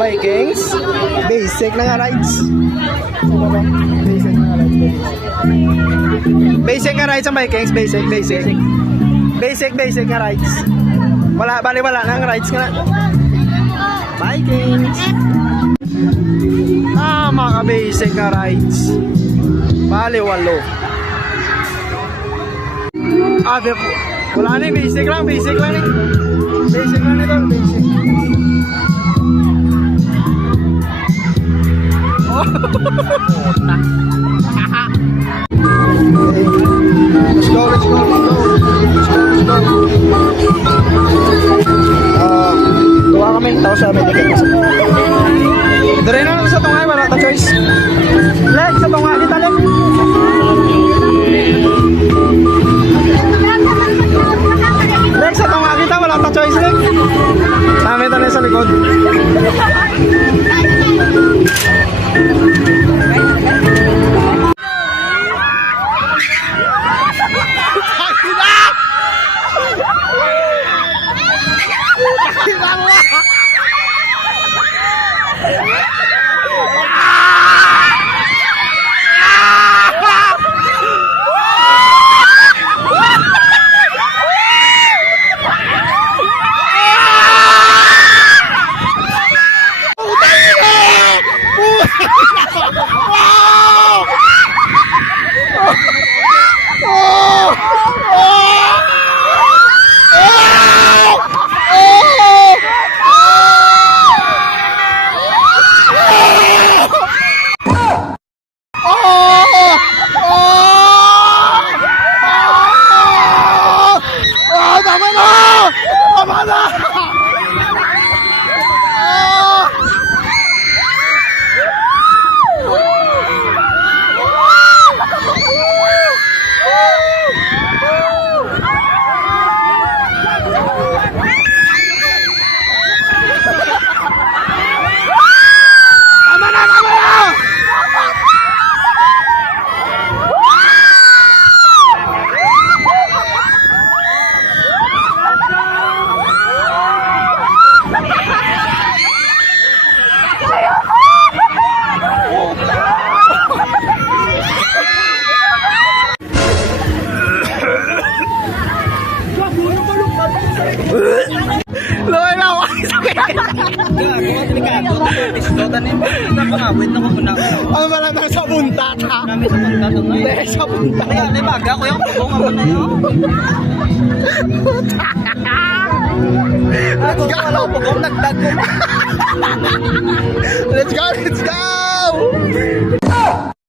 Vikings. Basic na nga rides. Basic na nga rides. Basic nga rides ang Vikings. Basic nga rides. Wala nang rides nga na. Vikings. Mga basic nga rides. Bali, 8. Wala na, basic lang eh. Basic lang ito, basic. Oh, let's go. Tuwa kami yung tao sa amin. Dari na lang sa tungay, wala ka choice. Leg, sa tungay, dito leg. Leg, sa tungay kita, wala ka choice leg. Tama ito na sa likod. Ang malatang sa buntata. Kami sa buntata ngayon. Dahil sa buntata. Kaya, limaga ko yung pagong ako na yun. Let's go! Wala ko pagong nagdag ko. Let's go!